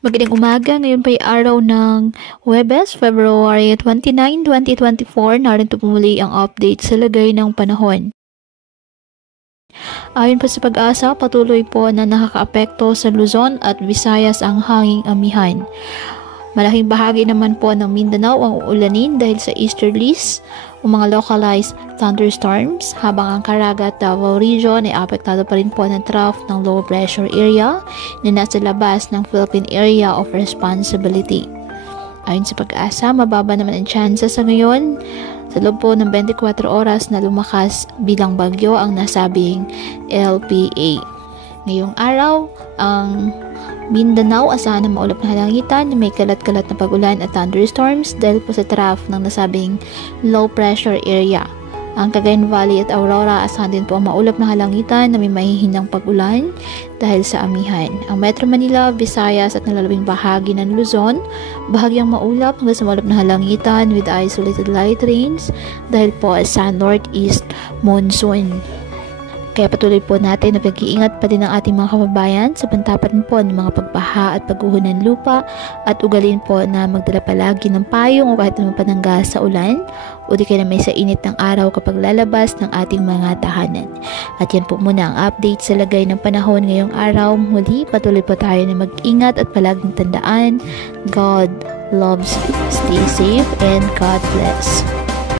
Magandang umaga, ngayon pa araw ng Huwebes, February 29, 2024. Narito po muli ang update sa lagay ng panahon. Ayon pa sa Pag-asa, patuloy po na nakakaapekto sa Luzon at Visayas ang hanging amihan. Malaking bahagi naman po ng Mindanao ang uulanin dahil sa easterlies o mga localized thunderstorms, habang ang Caraga, Davao region ay apektado pa rin po ng trough ng low pressure area na nasa labas ng Philippine Area of Responsibility. Ayon sa Pag-asa, mababa naman ang chances sa ngayon sa loob po ng 24 oras na lumakas bilang bagyo ang nasabing LPA. Ngayong araw, ang Mindanao, asahan na maulap na halangitan na may kalat-kalat na pag-ulan at thunderstorms dahil po sa trough ng nasabing low pressure area. Ang Cagayan Valley at Aurora, asahan din po ang maulap na halangitan na may mahihinang pag-ulan dahil sa amihan. Ang Metro Manila, Visayas at nalalabing bahagi ng Luzon, bahagyang maulap hanggang sa maulap na halangitan with isolated light rains dahil po sa northeast monsoon. Kaya patuloy po natin na pag-iingat pa din ang ating mga kababayan sa pantapan po ng mga pagbaha at pagguho ng lupa at ugalin po na magdala palagi ng payong o kahit naman panangga sa ulan o di kaya na may sa init ng araw kapag lalabas ng ating mga tahanan. At yan po muna ang update sa lagay ng panahon ngayong araw. Muli, patuloy po tayo na mag-ingat at palaging tandaan, God loves you. Stay safe and God bless.